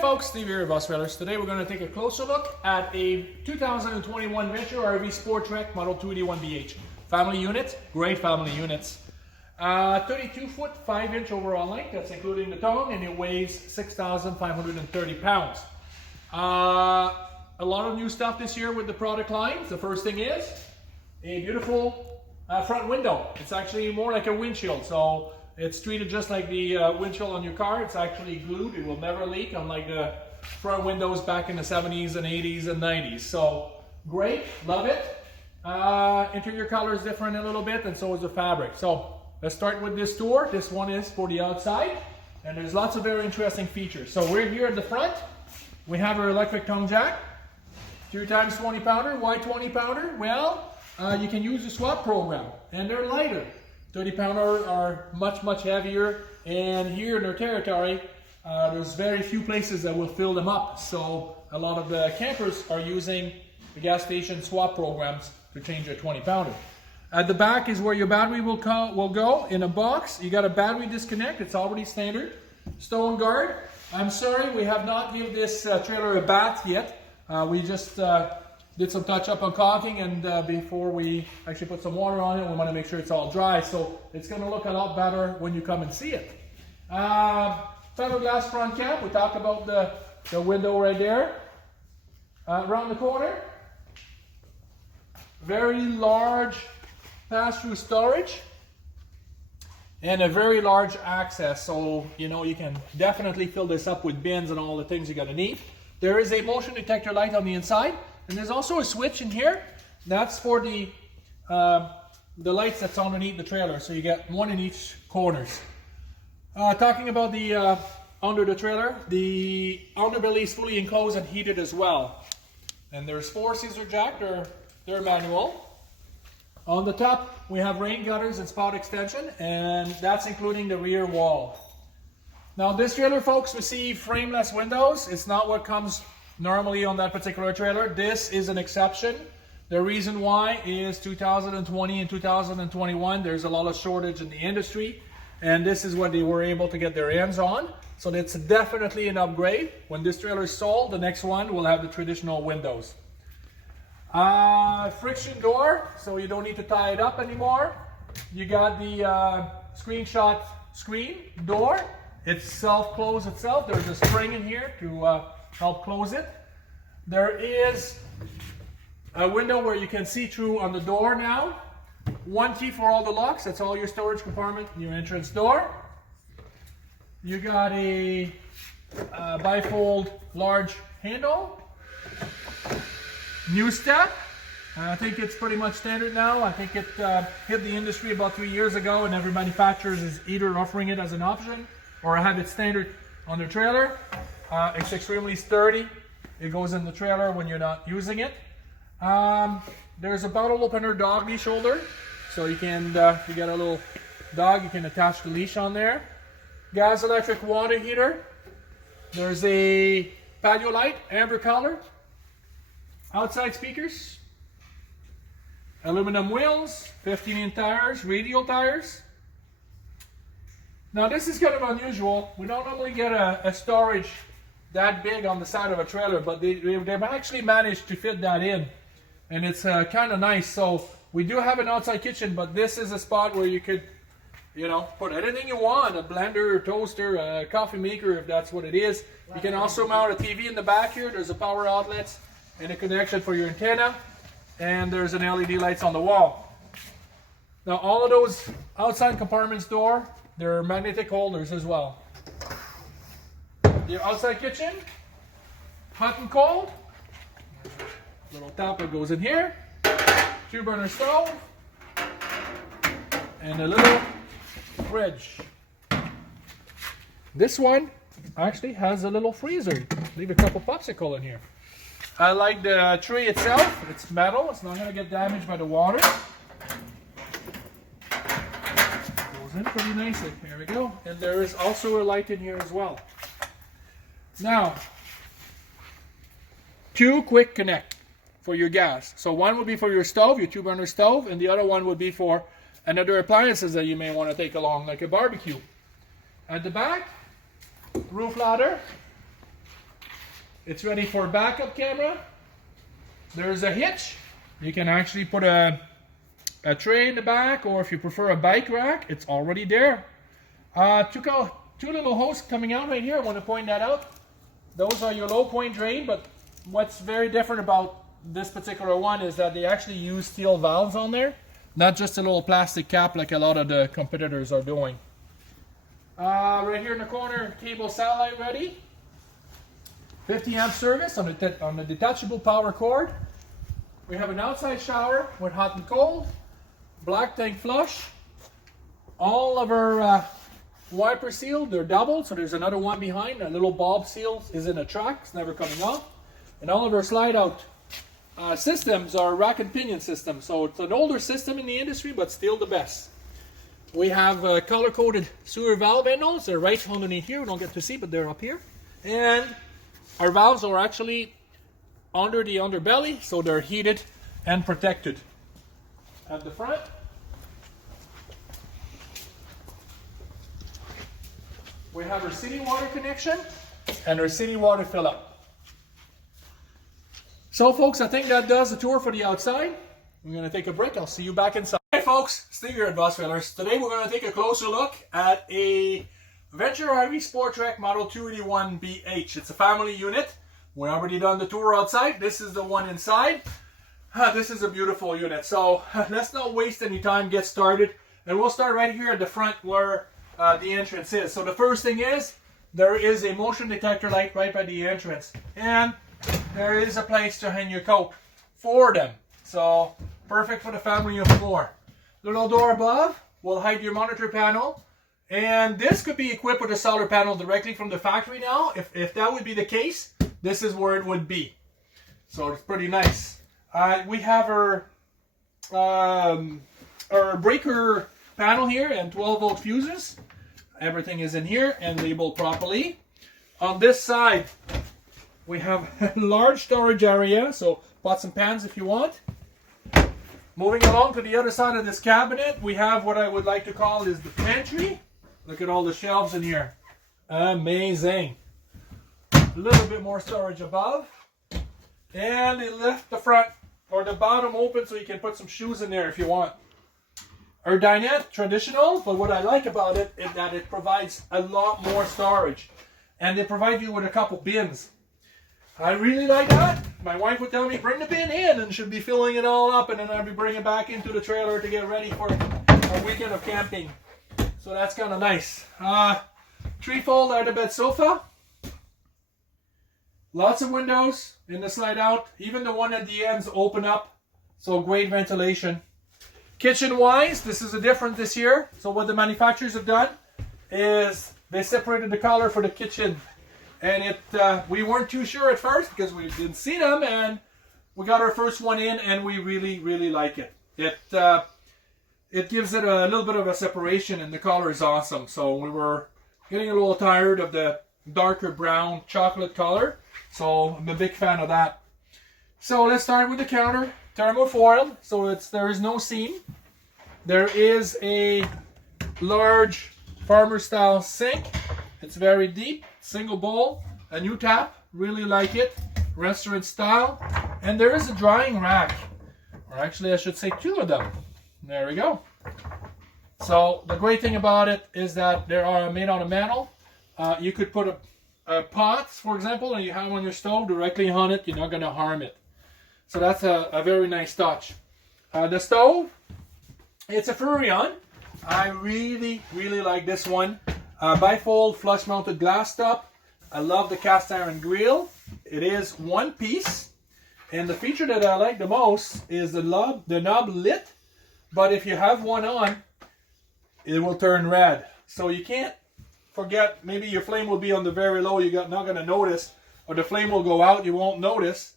folks, Steve here at Vos Trailers. Today we're going to take a closer look at a 2021 Venture RV Sporttrek Model 281BH. Family unit, great family units. 32 foot 5 inch overall length, that's including the tongue, and it weighs 6,530 pounds. A lot of new stuff this year with the product lines. The first thing is a beautiful front window. It's actually more like a windshield, so it's treated just like the windshield on your car. It's actually glued. It will never leak, unlike the front windows back in the 70s and 80s and 90s. So great, love it. Interior color is different a little bit, and so is the fabric. So let's start with this door. This one is for the outside, and there's lots of very interesting features. So we're here at the front. We have our electric tongue jack, 2x 20 pounder. Why 20 pounder? Well, you can use the swap program, and they're lighter. 30 pounder are much heavier, and here in our territory there's very few places that will fill them up, so a lot of the campers are using the gas station swap programs to change their 20 pounder. At the back is where your battery will go in a box. You got a battery disconnect, it's already standard. Stone guard. I'm sorry, we have not given this trailer a bath yet. We just did some touch up on caulking, and before we actually put some water on it, we want to make sure it's all dry, so it's going to look a lot better when you come and see it. Fiberglass front cap. We talked about the window right there. Around the corner, very large pass-through storage and a very large access, so you know you can definitely fill this up with bins and all the things you're going to need. There is a motion detector light on the inside. And there's also a switch in here. That's for the lights that's underneath the trailer. So you get one in each corners. Talking about the under the trailer, the underbelly is fully enclosed and heated as well. And there's 4 scissor jack. They're manual. On the top, we have rain gutters and spout extension, and that's including the rear wall. Now this trailer, folks, receive frameless windows. It's not what comes normally on that particular trailer. This is an exception. The reason why is 2020 and 2021, there's a lot of shortage in the industry, and this is what they were able to get their hands on. So it's definitely an upgrade. When this trailer is sold, the next one will have the traditional windows. Friction door, so you don't need to tie it up anymore. You got the screenshot screen door. It self-closes itself. There's a spring in here to help close it. There is a window where you can see through on the door now. One key for all the locks. That's all your storage compartment, your entrance door. You got a bifold large handle. New step. I think it's pretty much standard now. I think it hit the industry about 3 years ago, and every manufacturer is either offering it as an option or have it standard on their trailer. It's extremely sturdy. It goes in the trailer when you're not using it. There's a bottle opener dog leash holder, so you can, if you got a little dog, you can attach the leash on there. Gas electric water heater. There's a patio light, amber color. Outside speakers. Aluminum wheels, 15-inch tires, radial tires. Now this is kind of unusual. We don't normally get a storage that big on the side of a trailer, but they've actually managed to fit that in, and it's kind of nice. So we do have an outside kitchen, but this is a spot where you could, you know, put anything you want, a blender, a toaster, a coffee maker, if that's what it is. You can also mount a TV in the back here. There's a power outlet and a connection for your antenna, and there's an LED lights on the wall. Now all of those outside compartments door, they're magnetic holders as well. Your outside kitchen, hot and cold. Little tap that goes in here. 2-burner stove. And a little fridge. This one actually has a little freezer. Leave a couple popsicle in here. I like the tray itself. It's metal. It's not going to get damaged by the water. Goes in pretty nicely. Here we go. And there is also a light in here as well. Now, 2 quick connect for your gas. So one would be for your stove, your 2-burner stove, and the other one would be for another appliances that you may want to take along, like a barbecue. At the back, roof ladder, It's ready for a backup camera. There's a hitch. You can actually put a tray in the back, or if you prefer a bike rack, it's already there. Two little hoses coming out right here. I want to point that out. Those are your low point drain, but what's very different about this particular one is that they actually use steel valves on there, not just a little plastic cap like a lot of the competitors are doing. Right here in the corner, cable satellite ready. 50 amp service on the detachable power cord. We have an outside shower with hot and cold, black tank flush. All of our wipers sealed, they're doubled, so there's another one behind. A little bulb seal is in the track, it's never coming off. And all of our slide out systems are rack and pinion systems. So it's an older system in the industry, but still the best. We have color-coded sewer valve handles. They're right underneath here. We don't get to see, but they're up here. And our valves are actually under the underbelly, so they're heated and protected. At the front, we have our city water connection and our city water fill up. So folks, I think that does the tour for the outside. We're going to take a break. I'll see you back inside. Hey folks, Steve here at Vos Trailers. Today we're going to take a closer look at a Venture RV Sporttrek Model 281BH. It's a family unit. We already done the tour outside. This is the one inside. This is a beautiful unit. So let's not waste any time, get started. And we'll start right here at the front where the entrance is. So the first thing is, there is a motion detector light right by the entrance. And there is a place to hang your coat for them. So perfect for the family of four. Little door above will hide your monitor panel. And this could be equipped with a solar panel directly from the factory now. If that would be the case, this is where it would be. So it's pretty nice. We have our breaker panel here and 12-volt fuses. Everything is in here and labeled properly. On this side, we have a large storage area, so pots and pans if you want. Moving along to the other side of this cabinet, we have what I would like to call is the pantry. Look at all the shelves in here. Amazing. A little bit more storage above. And they left the front or the bottom open so you can put some shoes in there if you want. Our dinette, traditional, but what I like about it is that it provides a lot more storage. And they provide you with a couple bins. I really like that. My wife would tell me, bring the bin in, and she'd be filling it all up, and then I'd be bringing it back into the trailer to get ready for a weekend of camping. So that's kind of nice. Three-fold out of bed sofa. Lots of windows in the slide out. Even the one at the ends open up. So great ventilation. Kitchen-wise, this is a different this year. So what the manufacturers have done is they separated the color for the kitchen. And we weren't too sure at first because we didn't see them. And we got our first one in and we really, really like it. It gives it a little bit of a separation and the color is awesome. So we were getting a little tired of the darker brown chocolate color. So I'm a big fan of that. So let's start with the counter. Thermofoil, so there is no seam. There is a large farmer style sink. It's very deep, single bowl, a new tap, really like it, restaurant style. And there is a drying rack, or actually I should say two of them. There we go. So the great thing about it is that they are made on a mantle. You could put a pot, for example, and you have on your stove directly on it. You're not going to harm it. So that's a very nice touch. The stove, it's a Furrion. I really, really like this one. Bifold flush mounted glass top. I love the cast iron grill. It is one piece. And the feature that I like the most is the knob lit. But if you have one on, it will turn red. So you can't forget, maybe your flame will be on the very low. You're not going to notice. Or the flame will go out, you won't notice.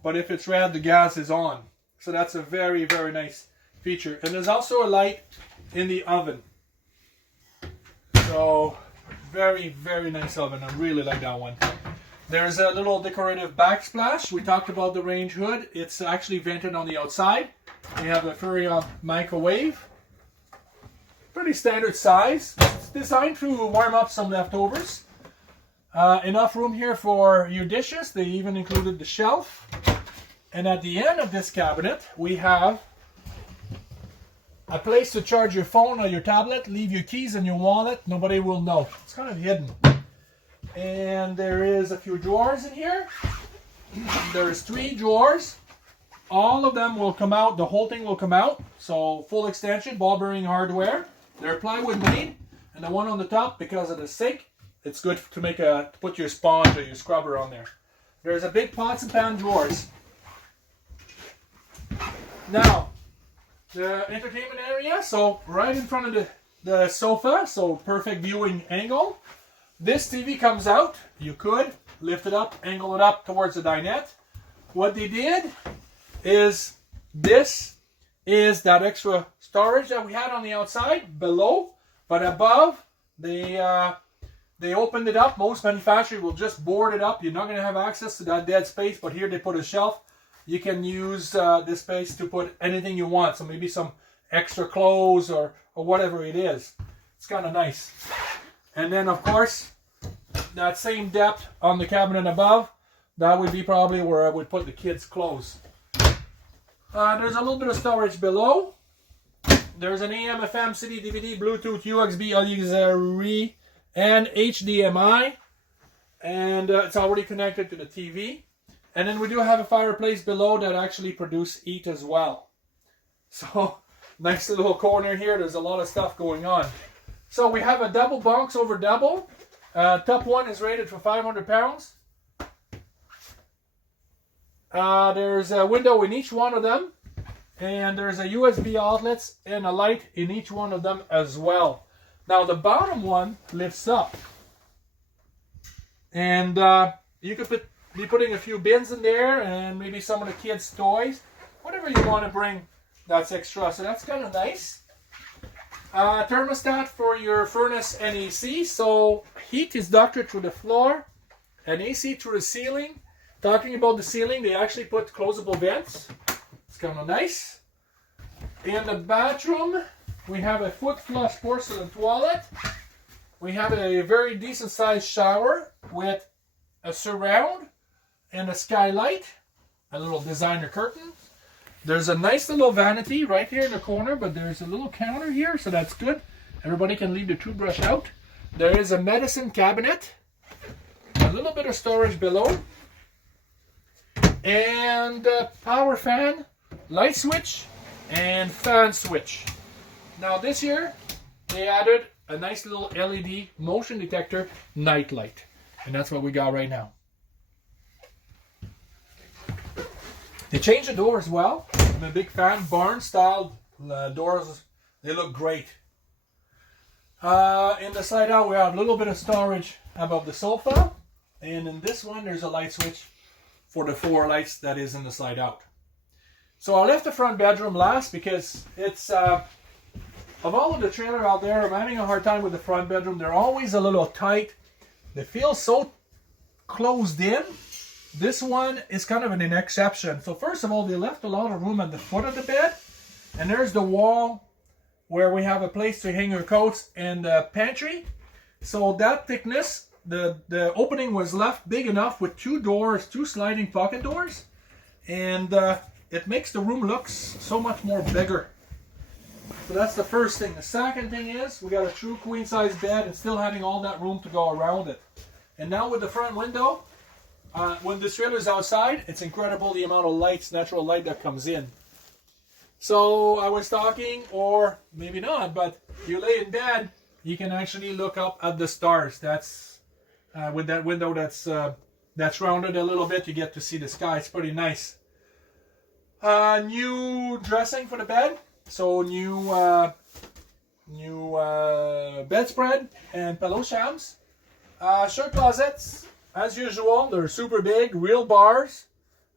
But if it's red, the gas is on. So that's a very, very nice feature. And there's also a light in the oven. So very, very nice oven. I really like that one. There's a little decorative backsplash. We talked about the range hood. It's actually vented on the outside. We have a Furrion microwave. Pretty standard size. It's designed to warm up some leftovers. Enough room here for your dishes. They even included the shelf. And at the end of this cabinet, we have a place to charge your phone or your tablet. Leave your keys in your wallet. Nobody will know. It's kind of hidden. And there is a few drawers in here. There's 3 drawers. All of them will come out. The whole thing will come out. So full extension, ball bearing hardware. They're plywood made. And the one on the top, because of the sink, it's good to put your sponge or your scrubber on there. There's a big pots and pan drawers. Now, the entertainment area, so right in front of the sofa, so perfect viewing angle. This TV comes out. You could lift it up, angle it up towards the dinette. What they did is, this is that extra storage that we had on the outside below, but above they opened it up. Most manufacturers will just board it up. You're not going to have access to that dead space, but here they put a shelf. You can use this space to put anything you want. So maybe some extra clothes or whatever it is. It's kind of nice. And then, of course, that same depth on the cabinet above, that would be probably where I would put the kids' clothes. There's a little bit of storage below. There's an AM, FM, CD, DVD, Bluetooth, USB, auxiliary, and HDMI. And it's already connected to the TV. And then we do have a fireplace below that actually produces heat as well. So, nice little corner here. There's a lot of stuff going on. So we have a double bunks over double. Top one is rated for 500 pounds. There's a window in each one of them. And there's a USB outlets and a light in each one of them as well. Now the bottom one lifts up. And you could be putting a few bins in there and maybe some of the kids' toys. Whatever you want to bring, that's extra. So that's kind of nice. Thermostat for your furnace and AC. So heat is ducted through the floor and AC through the ceiling. Talking about the ceiling, they actually put closable vents. It's kind of nice. In the bathroom, we have a foot flush porcelain toilet. We have a very decent sized shower with a surround and a skylight, a little designer curtain. There's a nice little vanity right here in the corner, but there's a little counter here, so that's good. Everybody can leave the toothbrush out. There is a medicine cabinet, a little bit of storage below, and a power fan, light switch, and fan switch. Now this year, they added a nice little LED motion detector night light, and that's what we got right now. They changed the door as well. I'm a big fan. Barn style doors, they look great. In the slide out, we have a little bit of storage above the sofa. And in this one, there's a light switch for the 4 lights that is in the slide out. So I left the front bedroom last because it's, of all of the trailer out there, I'm having a hard time with the front bedroom. They're always a little tight. They feel so closed in. This one is kind of an exception. So first of all, they left a lot of room at the foot of the bed. And there's the wall where we have a place to hang your coats and the pantry. So that thickness, the opening was left big enough with 2 doors, 2 sliding pocket doors. And it makes the room look so much more bigger. So that's the first thing. The second thing is we got a true queen size bed and still having all that room to go around it. And now with the front window, when this trailer is outside, it's incredible the amount of lights, natural light that comes in. So I was talking, or maybe not, but you lay in bed, you can actually look up at the stars. That's with that window that's rounded a little bit, you get to see the sky. It's pretty nice. New dressing for the bed. So new bedspread and pillow shams. Shirt closets. As usual, they're super big, real bars,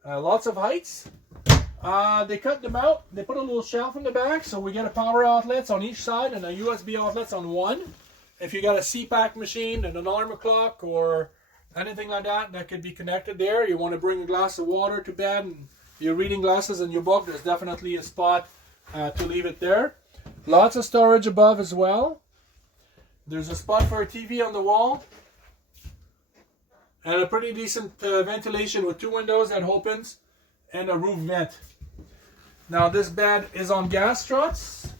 lots of heights. They cut them out. They put a little shelf in the back, so we get a power outlets on each side and a USB outlets on one. If you got a CPAP machine and an alarm clock or anything like that, that could be connected there. You want to bring a glass of water to bed and your reading glasses and your book, there's definitely a spot to leave it there. Lots of storage above as well. There's a spot for a TV on the wall. and a pretty decent ventilation with 2 windows that opens and a roof vent. Now this bed is on gas struts.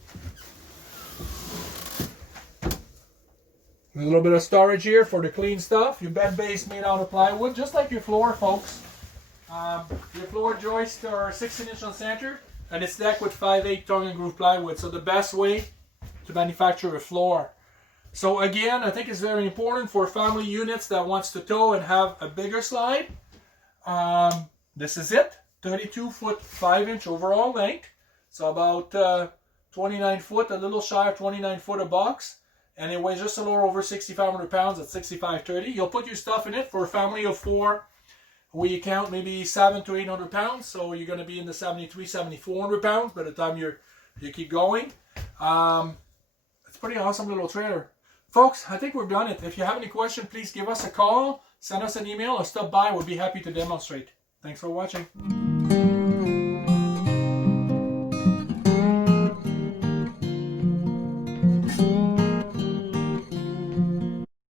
A little bit of storage here for the clean stuff. Your bed base made out of plywood, just like your floor, folks. Your floor joists are 16" on center, and it's decked with 5/8 tongue and groove plywood. So the best way to manufacture a floor. So again, I think it's very important for family units that wants to tow and have a bigger slide. This is it. 32 foot 5" overall length. So about 29 foot, a little shy of 29 foot a box. And it weighs just a little over 6,500 pounds at 6,530. You'll put your stuff in it. For a family of 4, we count maybe 700 to 800 pounds. So you're going to be in the 73, 7,400 pounds by the time you keep going. It's a pretty awesome little trailer. Folks, I think we've done it. If you have any questions, please give us a call, send us an email, or stop by. We'll be happy to demonstrate. Thanks for watching.